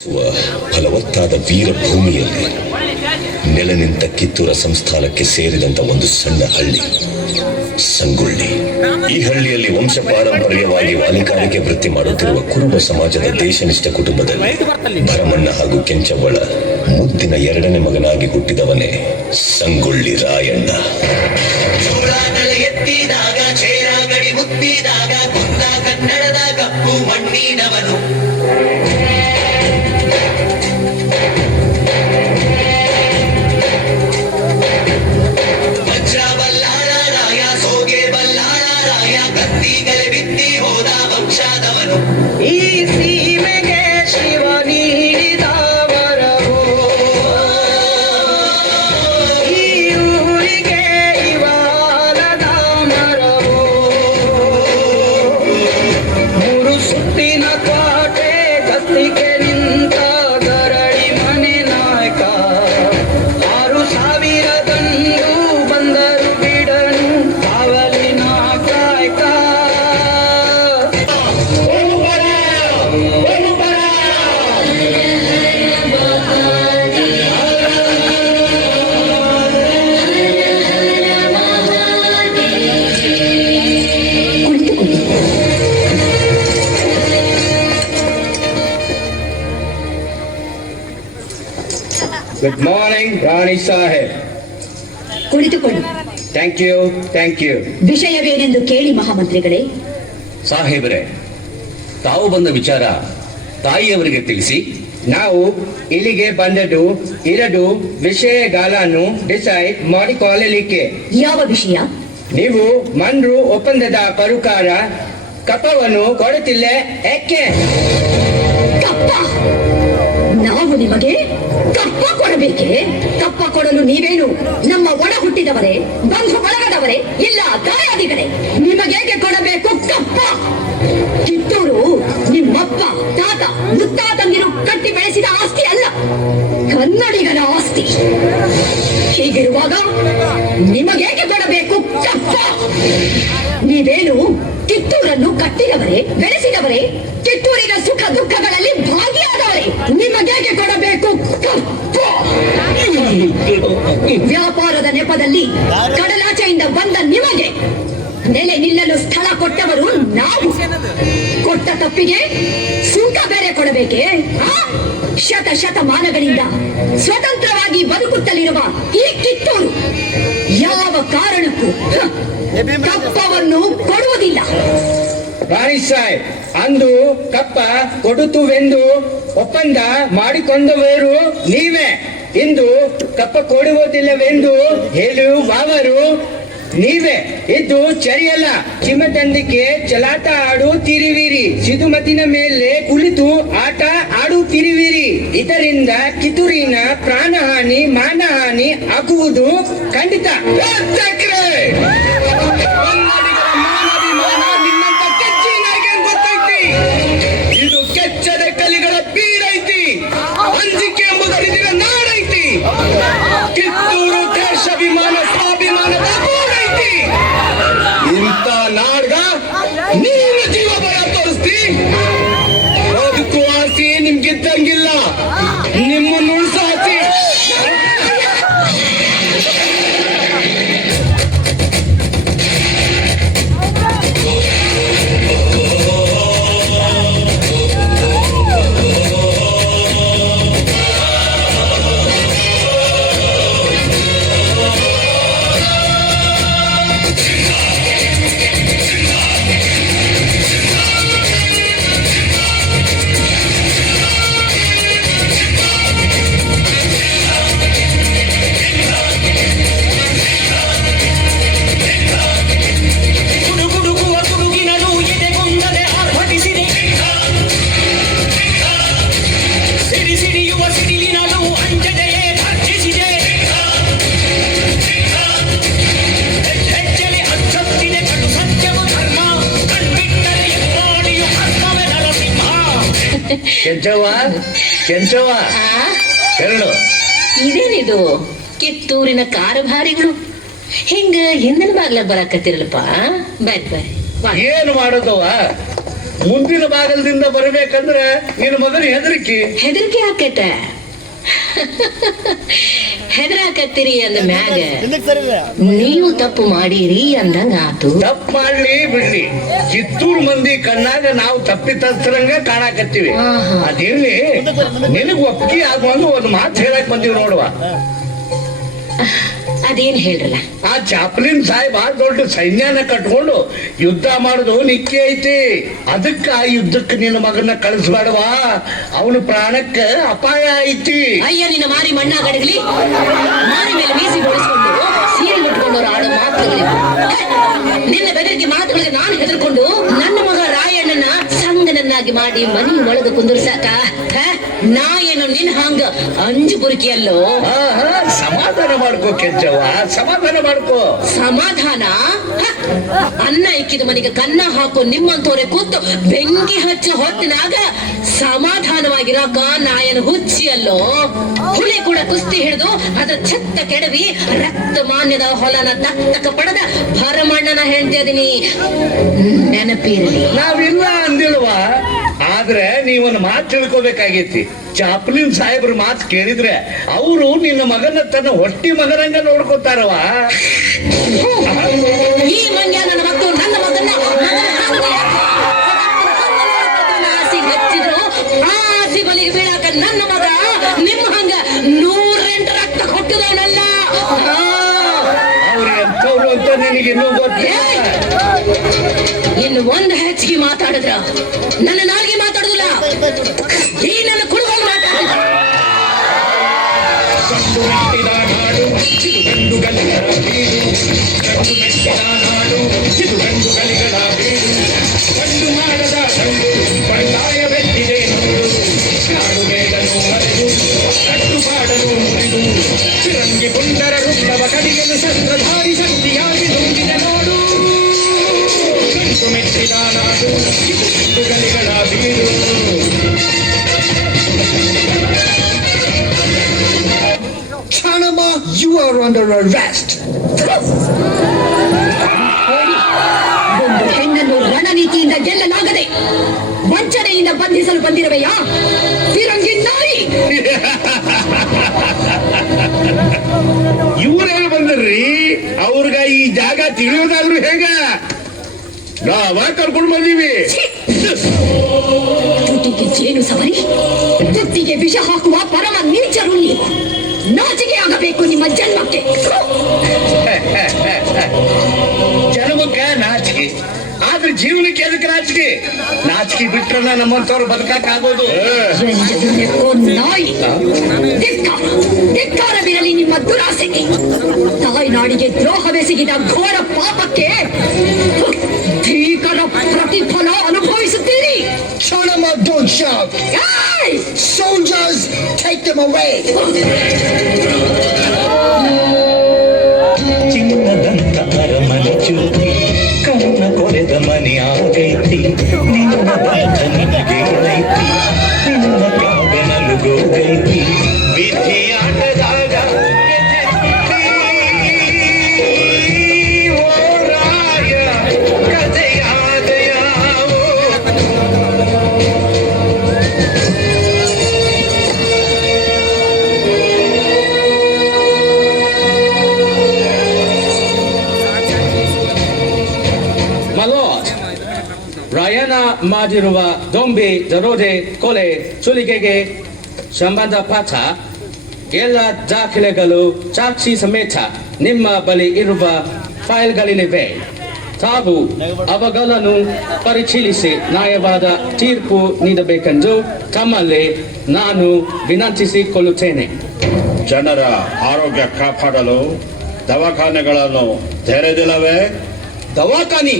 ಫಲವತ್ತಾದ ವೀರಭೂಮಿಯಲ್ಲಿ ನೆಲ ನಿಂತ ಕಿತ್ತೂರ ಸಂಸ್ಥಾನಕ್ಕೆ ಸೇರಿದಂತ ಒಂದು ಸಣ್ಣ ಹಳ್ಳಿ ಸಂಗೊಳ್ಳಿ. ಈ ಹಳ್ಳಿಯಲ್ಲಿ ವಂಶ ಪಾರಂಪರ್ಯವಾಗಿ ವಾಲಿಕಾರಿಕೆ ವೃತ್ತಿ ಮಾಡುತ್ತಿರುವ ಕುರುಬ ಸಮಾಜದ ದೇಶನಿಷ್ಠ ಕುಟುಂಬದಲ್ಲಿ ಭರಮಣ್ಣ ಹಾಗೂ ಕೆಂಚವ್ವಳ ಮುದ್ದಿನ ಎರಡನೇ ಮಗನಾಗಿ ಹುಟ್ಟಿದವನೇ ಸಂಗೊಳ್ಳಿ ರಾಯಣ್ಣ. ಎತ್ತಿದಾಗ ಚೇರಾಗಡಿ ಮುತ್ತಿದಾಗ ಕುಂದ ಕನ್ನಡದ ಕಪ್ಪು ಮಣ್ಣಿನವನು. ವಜ್ರ ಬಲ್ಲಾಳ ರಾಯ, ಸೋಗೆ ಬಲ್ಲಾಳ ರಾಯ, ಕತ್ತಿಗಲೆ ಬಿತ್ತಿ ಹೋದ ವಂಶದವನು. ಈ ಸೀಮೆಗೆ ಶಿವ ನೀಡಿದ ವರವೋ, ಈ ಊರಿಗೆ ಇವಾಲದ ಮರವೋ. ಮೂರು ಸುತ್ತಿನ ಕೋಟೆ ಗಸ್ತಿಗೆ ನಿಂತ ಗರಡಿ ಮನೆ ನಾಯಕ. 6,000 ದಂಡು ಬಂದರು ಬಿಡನು ಕಾವಲಿನ ಕಾಯಕ. ಗುಡ್ ಮಾರ್ನಿಂಗ್ ರಾಣಿ ಸಾಹೇಬ್. ಕುಳಿತುಕೊಳ್ಳಿ. Thank you, thank you. ವಿಷಯವೇನೆಂದು ಕೇಳಿ ಮಹಾಮಂತ್ರಿಗಳೇ. ಸಾಹೇಬರೇ, ತಾವು ಬಂದ ವಿಚಾರ ತಾಯಿಯವರಿಗೆ ತಿಳಿಸಿ. ನಾವು ಇಲ್ಲಿಗೆ ಬಂದದ್ದು 2 ವಿಷಯಗಳನ್ನು ಡಿಸೈಡ್ ಮಾಡಿಕೊಳ್ಳಲಿಕ್ಕೆ. ಯಾವ ವಿಷಯ? ನೀವು ಮನ್ರು ಒಪ್ಪಂದದ ಪ್ರಕಾರ ಕಪ್ಪವನ್ನು ಕೊಡುತ್ತಿಲ್ಲ ಏಕೆ? ಕಪ್ಪ? ನಾವು ನಿಮಗೆ ಕಪ್ಪ ಕೊಡಬೇಕೆ? ಕಪ್ಪ ಕೊಡಲು ನೀವೇನು ನಮ್ಮ ಒಡ ಹುಟ್ಟಿದವರೇ, ಬಂಧು ಬಳಗದವರೇ, ಇಲ್ಲ ದಾಯಾದಿಗಳೇ? ನಿಮಗೇಕೆ ಕೊಡಬೇಕು ಕಪ್ಪ? ಕಿತ್ತೂರು ನಿಮ್ಮಪ್ಪ ತಾತ ಮುತ್ತಾತಂದಿರು ಕಟ್ಟಿ ಬೆಳೆಸಿದ ಆಸ್ತಿ ಅಲ್ಲ, ಕನ್ನಡಿಗರ ಆಸ್ತಿ. ಹೀಗಿರುವಾಗ ನಿಮಗೇಕೆ ಕೊಡಬೇಕು ಕಪ್ಪ? ನೀವೇನು ಕಿತ್ತೂರನ್ನು ಕಟ್ಟಿದವರೇ, ಬೆಳೆಸಿದವರೇ, ಕಿತ್ತೂರಿನ ಸುಖ ದುಃಖಗಳಲ್ಲಿ ಭಾಗಿಯಾದವರೇ. ನಿಮಗೇಕೆ ಕೊಡಬೇಕು ಕಪ್ಪ? ವ್ಯಾಪಾರದ ನೆಪದಲ್ಲಿ ಕಡಲಾಚೆಯಿಂದ ಬಂದ ನಿಮಗೆ ನೆಲೆ ನಿಲ್ಲಲು ಸ್ಥಳ ಕೊಟ್ಟವರು ನಾವು. ಕೊಟ್ಟ ತಪ್ಪಿಗೆ ಸುಂಕ ಬೇರೆ ಕೊಡಬೇಕೆ? ಶತಮಾನಗಳಿಂದ ಸ್ವತಂತ್ರವಾಗಿ ಬದುಕುತ್ತಲಿರುವ ಈ ಕಿತ್ತೂರು ಯಾವ ಕಾರಣಕ್ಕೂ ಕಪ್ಪವನ್ನು ಕೊಡುವುದಿಲ್ಲ. ರಾಣಿ ಸಾಹೇಬ್, ಅಂದು ಕಪ್ಪ ಕೊಡುತ್ತುವೆಂದು ಒಪ್ಪಂದ ಮಾಡಿಕೊಂಡವರು ನೀವೇ. ಇಂದು ಕಪ್ಪ ಕೊಡುವುದಿಲ್ಲವೆಂದು ಹೇಳುವವರು ನೀವೇ. ಇದು ಸರಿಯಲ್ಲ. ಚಿಮ್ಮತಂದಿಗೆ ಚಲಾಟ ಆಡುತ್ತಿರುವಿರಿ, ಸಿಧುಮತಿನ ಮೇಲೆ ಕುಳಿತು ಆಟ ಆಡುತ್ತಿರುವಿರಿ. ಇದರಿಂದ ಕಿತ್ತೂರಿನ ಪ್ರಾಣಹಾನಿ ಮಾನಹಾನಿ ಆಗುವುದು ಖಂಡಿತ. ನಿನ್ನಂತ ಕೆಚ್ಚಿನಾಗೆ ಗೊತ್ತೈತಿ. ಇದು ಕೆಚ್ಚದ ಕಲಿಗಳ ಬೀಡೈತಿ. ಅಂಜಿಕೆ ಎಂಬುದು ಹರಿದಿನ ನಾಡೈತಿ. ಕಿತ್ತೂರು ದೇಶಾಭಿಮಾನ ಸ್ವಾಭಿಮಾನದ ಗೂಡೈತಿ. ಇಂಥ ನಾಡ್ಗ ನೀನು ಜೀವ ಬರ ತೋರಿಸ್ತಿ. ಬದುಕು ಆಸೆ ನಿಮ್ಗಿದ್ದಂಗಿಲ್ಲ, ನಿಮ್ಮನ್ನು ಉಳಿಸೋ ಆಸೆ. ಕೆಂಚವ್ವ ಹೇಳು. ಇದೇನಿದು ಕಿತ್ತೂರಿನ ಕಾರುಭಾರಿಗಳು ಹಿಂಗ ಹಿಂದಿನ ಬಾಗ್ಲ ಬರಾಕತ್ತಿರಲ್ಪ? ಬರ್ರಿ ಏನು ಮಾಡೋದವ? ಮುಂದಿನ ಭಾಗದಿಂದ ಬರಬೇಕಂದ್ರೆ ನಿನ್ನ ಮಗನ ಹೆದರಿಕೆ ಆಕಟ ಹೆದರಾಕತ್ತೀರಿ ಅಂದ ಮ್ಯಾಗ ನೀವು ತಪ್ಪು ಮಾಡೀರಿ ಅಂದಂಗ ಆತು. ತಪ್ಪು ಮಾಡ್ಲಿ ಬಿಡ್ಲಿ, ಕಿತ್ತೂರು ಮಂದಿ ಕಣ್ಣಾಗ ನಾವು ತಪ್ಪಿತಸ್ಥರಂಗ ಕಾಣಾಕತ್ತೀವಿ. ಆಹಾ. ಅದಿರ್ಲಿ, ನಿನಗ್ ಒಪ್ಪಿಗೆ ಆಗುವಂಗ ಒಂದು ಮಾತು ಹೇಳಕ್ ಬಂದೀವಿ ನೋಡುವ. ಅದೇನ್ ಹೇಳ್ರಲ್ಲ. ಆ ಚಾಪ್ಲಿನ್ ಸಾಹೇಬ ದೊಡ್ಡ ಸೈನ್ಯನ ಕಟ್ಕೊಂಡು ಯುದ್ಧ ಮಾಡುದು ನಿಕ್ಕಿ ಐತಿ. ಅದಕ್ಕ ಆ ಯುದ್ಧಕ್ಕೆ ನಿನ್ನ ಮಗನ ಕಳಿಸ್ಬೇಡವಾ, ಅವನ ಪ್ರಾಣಕ್ಕ ಅಪಾಯ ಐತಿ. ಅಯ್ಯ ನಿನ್ನ ಮಾರಿ ಮಣ್ಣ ಗಡಗಲಿ, ಮಾರಿ ಮೇಲೆ ಮೀಸಿ ಬೋಳಿಸ್ಕೊಂಡು ಸೀರೆ ಮುಟ್ಕೊಂಡವ್ರು ಆಡೋ ಮಾತುಗಳಿವೆ. ನಿನ್ನ ಬೆದರಿಗೆ ಮಾತುಗಳಿಗೆ ನಾನು ಹೆದರ್ಕೊಂಡು ನನ್ನ ಮಗ ರಾಯಣ್ಣನ ಸಂಗನನ್ನಾಗಿ ಮಾಡಿ ಮನಿ ಒಳಗೆ ಕುಂದಿರ್ಸಾಕ ನಾ ಏನು ನಿನ್ ಹಂಗ ಅಂಜು ಬುರುಕಿಯಲ್ಲೋ. ಸಮಾಧಾನ ಮಾಡ್ಕೋ ಕೆಂಚವ್ವ, ಸಮಾಧಾನ ಮಾಡ್ಕೋ. ಸಮಾಧಾನ? ಅನ್ನ ಇಕ್ಕಿದ ಮನೆಗೆ ಕನ್ನ ಹಾಕೋ ನಿಮ್ಮಂತವ್ರೆ ಕೂತು ಬೆಂಕಿ ಹಚ್ಚ ಹೊತ್ತಿನಾಗ ಸಮಾಧಾನವಾಗಿರಾಕ ನಾಯನ ಹುಚ್ಚಿ ಅಲ್ಲೋ. ಹುಲಿ ಕೂಡ ಕುಸ್ತಿ ಹಿಡಿದು ಅದ ಛತ್ತ ಕೆಡವಿ ರಕ್ತ ಮಾನ್ಯದ ಹೊಲನ ದತ್ತಕ ಪಡೆದ ಭರಮಣ್ಣನ ಹೆಂಡತಿ ಅದೀನಿ, ನೆನಪಿರಲಿ. ನಾವಿಲ್ಲ ಅಂದಿಲ್ವಾ, ಆದ್ರೆ ನೀವೊಂದು ಮಾತು ತಿಳ್ಕೋಬೇಕಾಗೈತಿ. ಚಾಪ್ಲಿನ್ ಸಾಹೇಬ್ರ ಮಾತು ಕೇಳಿದ್ರೆ ಅವರು ನಿನ್ನ ಮಗನ ತನ್ನ ಹೊಟ್ಟಿ ಮಗನಂಗ ನೋಡ್ಕೋತಾರವ. ಈ ಮಂಗ್ಯ ನನ್ನ ಮಕ್ಕಳು ನನ್ನ ಮಗನ ಆಸಿ ಹಚ್ಚಿದ್ರು ಆ ಆಸಿ ಬಲಿಗೆ ಬೀಳಾಕ ನನ್ನ ಮಗ ನಿಮ್ಮ ಹಂಗ 108 ರಕ್ತ ಕೊಟ್ಟಿದವನಲ್ಲ. ಅವ್ರು ಎಂಥವ್ರು ಅಂತ ನಿನಗಿನ್ನೂ ಗೊತ್ತಿಲ್ಲ. ಇನ್ನು ಒಂದು ಹೆಚ್ಚಿಗೆ ಮಾತಾಡಿದ್ರ ನನ್ನ ನಾಲ್ಗೆ ಮಾತಾಡುದಿಲ್ಲ, ಈ ನನ್ನ ಕುಡುಗಲ್ ಮಾತಾಡಿದ್ರ. ಕಡಿಯಲು ಶಸ್ತ್ರಧಾರಿ ಶಕ್ತಿಯಾಗಿ ನುಂಗಿದೆ ನೋಡು. ಮೆಟ್ಟಿದ ನಾಡು ಇದು ಗಂಡುಗಳಿಗಳ ಬೀಡು. Chanama, you are under arrest. ಒಂದು ಹೆಣ್ಣನ್ನು ರಣನೀತಿಯಿಂದ ಗೆಲ್ಲಲಾಗದೆ ವಂಚನೆಯಿಂದ ಬಂಧಿಸಲು ಬಂದಿರುವೆಯಾ ಫಿರಂಗಿ ನಾಯಿ? ಇವ್ರೇ ಬಂದ್ರಿ, ಅವ್ರಿಗ ಈ ಜಾಗ ತಿಳಿಯೋದಾದ್ರು ಹೇಗ? ನಾವ ಕರ್ಕೊಂಡು ಬಂದೀವಿ. ತುಟಿಗೆ ಜೇನು ಸವರಿ ತುತ್ತಿಗೆ ವಿಷ ಹಾಕುವ ಪರಮ ನೀಚರು ನೀವು. ನಾಚಿಕೆ ಆಗಬೇಕು ನಿಮ್ಮ ಜನ್ಮಕ್ಕೆ. ಜನ್ಮಕ್ಕ ನಾಚಿಕೆ, ಆದ್ರೆ ಜೀವನಕ್ಕೆ ಎದಕ್ಕೆ ನಾಚಿಕೆ? ನಾಚಿಕೆ ಬಿಟ್ರನ್ನ ನಮ್ಮಂತವ್ರು ಬದುಕಕ್ ಆಗೋದು. ನಾಯಿ ಧಿಕ್ಕಾರವಿರಲಿ ನಿಮ್ಮ ದುರಾಸೆಗೆ. ತಾಯ್ನಾಡಿಗೆ ದ್ರೋಹವೆಸಗಿದ ಘೋರ ಪಾಪಕ್ಕೆ ಭೀಕರ ಪ್ರತಿಫಲ ಅನುಭವಿಸುತ್ತೀರಿ. Chanama, don't shout. Hey! Soldiers, take them away. ಚಿನ್ನದಂತ ಅರಮನೆ ಚೂತಿ ಕಣ್ಣ ಕೊರೆದ ಮನೆ ಆಗೈತಿ. ನಿನ್ನ ಬಂಧ ನಿನಗೇನೈತಿ, ನಿನ್ನ ಕಾಗ ನಲುಗೋಗೈತಿ. ವಿಧಿಯಾಟದಾಗ ಓರಾಯ ಕಥೆಯಾದ ಯಾವೋ. ರಾಯಣ್ಣ ಮಾಡಿರುವ ದೊಂಬಿ ದರೋಡೆ ಕೊಲೆ ಸುಲಿಗೆಗೆ ಸಂಬಂಧಪಟ್ಟ ಎಲ್ಲ ದಾಖಲೆಗಳು ಸಾಕ್ಷಿ ಸಮೇತ ನಿಮ್ಮ ಬಳಿ ಇರುವ ಫೈಲ್ಗಳಲ್ಲಿವೆ. ತಾವು ಅವುಗಳನ್ನು ಪರಿಶೀಲಿಸಿ ನ್ಯಾಯವಾದ ತೀರ್ಪು ನೀಡಬೇಕೆಂದು ತಮ್ಮಲ್ಲಿ ನಾನು ವಿನಂತಿಸಿಕೊಳ್ಳುತ್ತೇನೆ. ಜನರ ಆರೋಗ್ಯ ಕಾಪಾಡಲು ದವಾಖಾನೆಗಳನ್ನು ತೆರೆದಿಲ್ಲವೇ? ದವಾಖಾನಿ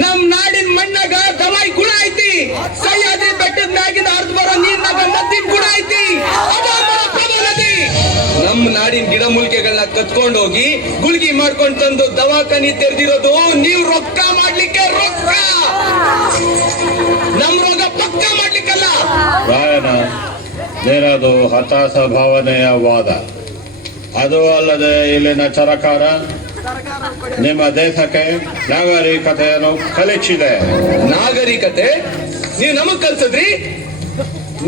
ನಮ್ ನಾಡಿನ ಮಣ್ಣಾಗ ದವಾಯಿ ಗುಣ ಐತಿ. ಸಹ್ಯಾದ್ರಿ ಬೆಟ್ಟದ ಮ್ಯಾಗಿನ ಅರ್ಧ ಬರೋ ನೀರ್ನಾಗ ಮದ್ದಿನ ಗುಣ ಐತಿ. ನಮ್ ನಾಡಿನ ಗಿಡ ಮೂಲಿಕೆಗಳನ್ನ ಕತ್ಕೊಂಡು ಹೋಗಿ ಗುಳಿಗೆ ಮಾಡ್ಕೊಂಡು ತಂದು ದವಾಖಾನಿ ತೆರೆದಿರೋದು ನೀವು ರೊಕ್ಕ ಮಾಡ್ಲಿಕ್ಕೆ. ರೊಕ್ಕ ನಮ್ ರೋಗ ಪಕ್ಕ ಮಾಡ್ಲಿಕ್ಕಲ್ಲ. ರಾಯಣ್ಣ, ಏನದು ಹತಾಶ ಭಾವನೆಯ ವಾದ? ಅದು ಅಲ್ಲದೆ ಇಲ್ಲಿನ ಚರಕಾರ ನಿಮ್ಮ ದೇಶಕ್ಕೆ ನಾಗರಿಕತೆಯನ್ನು ಕಲಿಸಿದೆ. ನಾಗರಿಕತೆ ನೀವು ನಮಗ್ ಕಲ್ಸದ್ರಿ?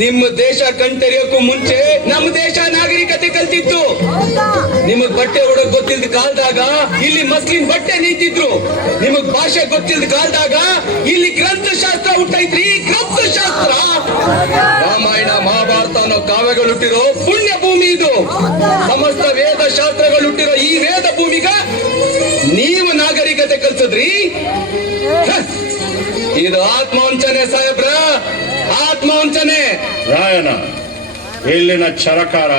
ನಿಮ್ಮ ದೇಶ ಕಣ್ತೆರೆಯೋಕ್ಕೂ ಮುಂಚೆ ನಮ್ಮ ದೇಶ ನಾಗರಿಕತೆ ಕಲ್ತಿತ್ತು. ನಿಮಗ್ ಬಟ್ಟೆ ಉಡೋಕ್ ಗೊತ್ತಿಲ್ದ ಕಾಲದಾಗ ಇಲ್ಲಿ ಮಸ್ಲಿನ್ ಬಟ್ಟೆ ನೀತಿದ್ರು. ನಿಮಗ್ ಭಾಷೆ ಗೊತ್ತಿಲ್ದ ಕಾಲದಾಗ ಇಲ್ಲಿ ಗ್ರಂಥಶಾಸ್ತ್ರ ಹುಟ್ಟೈತ್ರಿ. ಗ್ರಂಥಶಾಸ್ತ್ರ, ರಾಮಾಯಣ ಮಹಾಭಾರತ ಅನ್ನೋ ಕಾವ್ಯಗಳು ಹುಟ್ಟಿರೋ ಪುಣ್ಯ ಭೂಮಿ ಇದು. ಸಮಸ್ತ ವೇದ ಶಾಸ್ತ್ರಗಳು ಹುಟ್ಟಿರೋ ಈ ವೇದ ಭೂಮಿಗ ನೀವು ನಾಗರಿಕತೆ ಕಲ್ಸದ್ರಿ? ಇದು ಆತ್ಮವಂಚನೆ ಸಾಹೇಬ್ರ, ಆತ್ಮವಂಚನೆ. ರಾಯನ, ಇಲ್ಲಿನ ಚರಕಾರ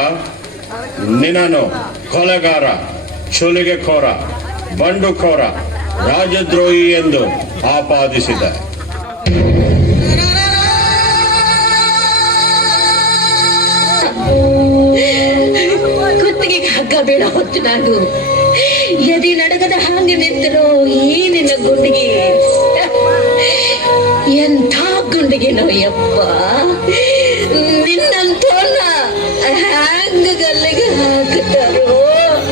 ನಿನ್ನನ್ನು ಕೊಲೆಗಾರ, ಚುಲಿಗೆಖೋರ, ಬಂಡುಕೋರ, ರಾಜದ್ರೋಹಿ ಎಂದು ಆಪಾದಿಸಿದೆ. ಕುತ್ತಿಗೆಗೆ ಹಗ್ಗ ಬೇಡ ಹೊತ್ತು ನಾನು ಎದಿ ನಡಗದ ಹಾಗೆ ನಿಂತರೋ ಈ ನಿನ್ನ ಗುಂಡಿಗೆ. ಎಂಥ ಗುಂಡಿಗೆನೋ ಯಪ್ಪ, ನಿನ್ನಂತೋನ ಹ್ಯಾಂಗ ಗಲ್ಲಿಗೆ ಹಾಕುತ್ತಾರೋ,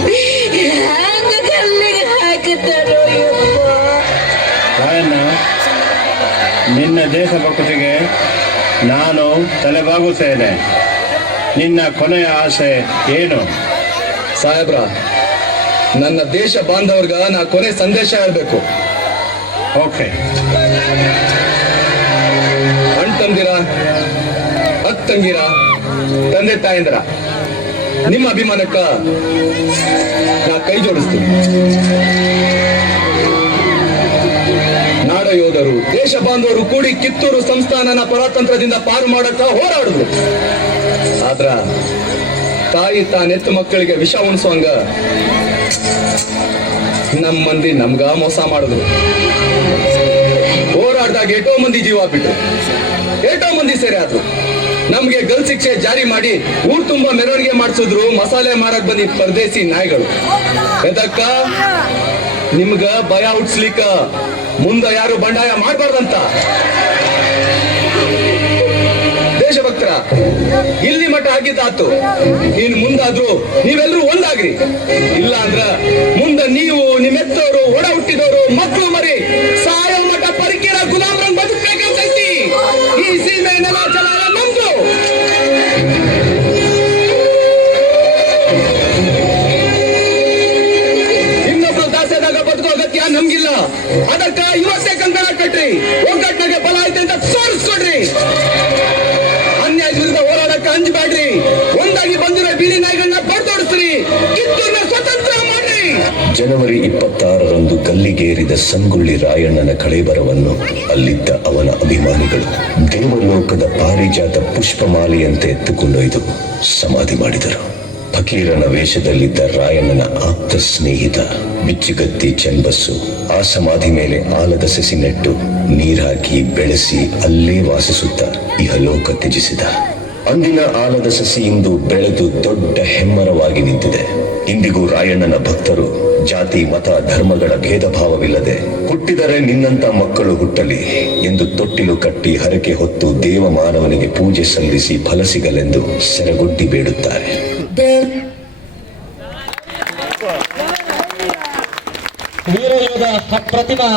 ಹ್ಯಾಂಗ ಗಲ್ಲಿಗೆ ಹಾಕುತ್ತಾರೋ ಯಪ್ಪ. ರಾಯಣ್ಣ, ನಿನ್ನ ದೇಶಭಕ್ತಿಗೆ ನಾನು ತಲೆಬಾಗುತ್ತೇನೆ. ನಿನ್ನ ಕೊನೆಯ ಆಸೆ ಏನು? ಸಾಹೇಬ್ರ, ನನ್ನ ದೇಶ ಬಾಂಧವರ್ಗ ನಾ ಕೊನೆ ಸಂದೇಶ ಹೇಳ್ಬೇಕು. ಓಕೆ. ಅಣ್ತಂದಿರ, ಅಕ್ಕಂಗಿರ, ತಂದೆ ತಾಯಂದಿರ, ನಿಮ್ಮ ಅಭಿಮಾನಕ್ಕ ನಾ ಕೈ ಜೋಡಿಸ್ತೀನಿ. ನಾಡ ಯೋಧರು, ದೇಶ ಬಾಂಧವರು ಕೂಡಿ ಕಿತ್ತೂರು ಸಂಸ್ಥಾನನ ಪರಾತಂತ್ರದಿಂದ ಪಾರು ಮಾಡಕ್ಕ ಹೋರಾಡಿದ್ರು. ಆದ್ರ ತಾಯಿ ತಾನೆತ್ತು ಮಕ್ಕಳಿಗೆ ವಿಷ ಉಣಿಸುವಂಗ ನಮ್ಮ ಮಂದಿ ನಮ್ಗ ಮೋಸ ಮಾಡಿದ್ರು. ಹೋರಾಡ್ದಾಗ ಎಷ್ಟೋ ಮಂದಿ ಜೀವ ಬಿಟ್ರು, ಎಷ್ಟೋ ಮಂದಿ ಸೆರೆ ಆದ್ರು. ನಮ್ಗೆ ಗಲ್ ಶಿಕ್ಷೆ ಜಾರಿ ಮಾಡಿ ಊರ್ ತುಂಬಾ ಮೆರವಣಿಗೆ ಮಾಡಿಸಿದ್ರು ಮಸಾಲೆ ಮಾರಕ್ ಬಂದಿ ಪರದೇಸಿ ನಾಯಿಗಳು. ಎದಕ್ಕ? ನಿಮ್ಗ ಭಯ ಹುಟ್ಸ್ಲಿಕ್ಕ, ಮುಂದ ಯಾರು ಬಂಡಾಯ ಮಾಡ್ಬಾರ್ದಂತ. ದೇಶಭಕ್ತರ, ಇಲ್ಲಿ ಮಠ ಆಗಿದ್ದಾತು. ಇನ್ ಮುಂದಾದ್ರೂ ನೀವೆಲ್ಲರೂ ಒಂದಾಗ್ರಿ. ಇಲ್ಲ ಅಂದ್ರ ಮುಂದ ನೀವು, ನಿಮ್ಮೆತ್ತವರು, ಒಡ ಹುಟ್ಟಿದವರು, ಮಕ್ಕಳು ಮರಿ ಸಾಯೋ ಮಠ ಪರಿಕಿರ ಗುಲಾಮ್ರಂಗ್ ಬದುಕ್ಬೇಕಂತೈತಿ. ಈ ಸೀಮೆ ನೆಲ ಜಲ ನಮ್ದು. ಇನ್ನೊಬ್ರು ದಾಸ್ಯದಾಗ ಬದುಕೋ ಅಗತ್ಯ ನಮ್ಗಿಲ್ಲ. ಅದಕ್ಕ ಇವತ್ತೇ ಕಂಕಣ ಕಟ್ರಿ, ಒಗ್ಗಟ್ಟಿನಾಗೆ ಬಲ ಐತೆ ಅಂತ ತೋರಿಸ್ಕೊಡ್ರಿ. ಅನ್ಯಾಯ ವಿರುದ್ಧ ಹೋರಾಡಕ್ಕೆ ಅಂಜಬೇಡ್ರಿ. ಒಂದಾಗಿ ಬಂದಿರೋ ಬೀದಿ ನಾಯಿಗಳನ್ನ ಬಡ್ದೋಡಿಸ್ರಿ. ಕಿತ್ತೂರನ್ನ ಸ್ವತಂತ್ರ ಮಾಡ್ರಿ. ಜನವರಿ 26ರಂದು ಗಲ್ಲಿಗೇರಿದ ಸಂಗೊಳ್ಳಿ ರಾಯಣ್ಣನ ಕಳೇಬರವನ್ನು ಅಲ್ಲಿದ್ದ ಅವನ ಅಭಿಮಾನಿಗಳು ದೇವಲೋಕದ ಪಾರಿಜಾತ ಪುಷ್ಪಮಾಲೆಯಂತೆ ಎತ್ತುಕೊಂಡೊಯ್ದು ಸಮಾಧಿ ಮಾಡಿದರು. ಫಕೀರನ ವೇಷದಲ್ಲಿದ್ದ ರಾಯಣ್ಣನ ಆಪ್ತ ಸ್ನೇಹಿತ ಬಿಚ್ಚುಗತ್ತಿ ಚೆನ್ಬಸ್ಸು ಆ ಸಮಾಧಿ ಮೇಲೆ ಆಲದ ಸಸಿ ನೆಟ್ಟು ನೀರಾಕಿ ಬೆಳೆಸಿ ಅಲ್ಲೇ ವಾಸಿಸುತ್ತ ಇಹಲೋಕ ತ್ಯಜಿಸಿದ. ಅಂದಿನ ಆಲದ ಸಸಿ ಇಂದು ಬೆಳೆದು ದೊಡ್ಡ ಹೆಮ್ಮರವಾಗಿ ನಿಂತಿದೆ. ಇಂದಿಗೂ ರಾಯಣ್ಣನ ಭಕ್ತರು ಜಾತಿ, ಮತ, ಧರ್ಮಗಳ ಭೇದ ಭಾವವಿಲ್ಲದೆ ಹುಟ್ಟಿದರೆ ನಿನ್ನಂತ ಮಕ್ಕಳು ಹುಟ್ಟಲಿ ಎಂದು ತೊಟ್ಟಿಲು ಕಟ್ಟಿ ಹರಕೆ ಹೊತ್ತು ದೇವ ಮಾನವನಿಗೆ ಪೂಜೆ ಸಲ್ಲಿಸಿ ಫಲ ಸಿಗಲೆಂದು ಸೆರಗೊಡ್ಡಿ ಬೇಡುತ್ತಾರೆ. ವೀರಯೋಧ ಪ್ರತಿಮಾ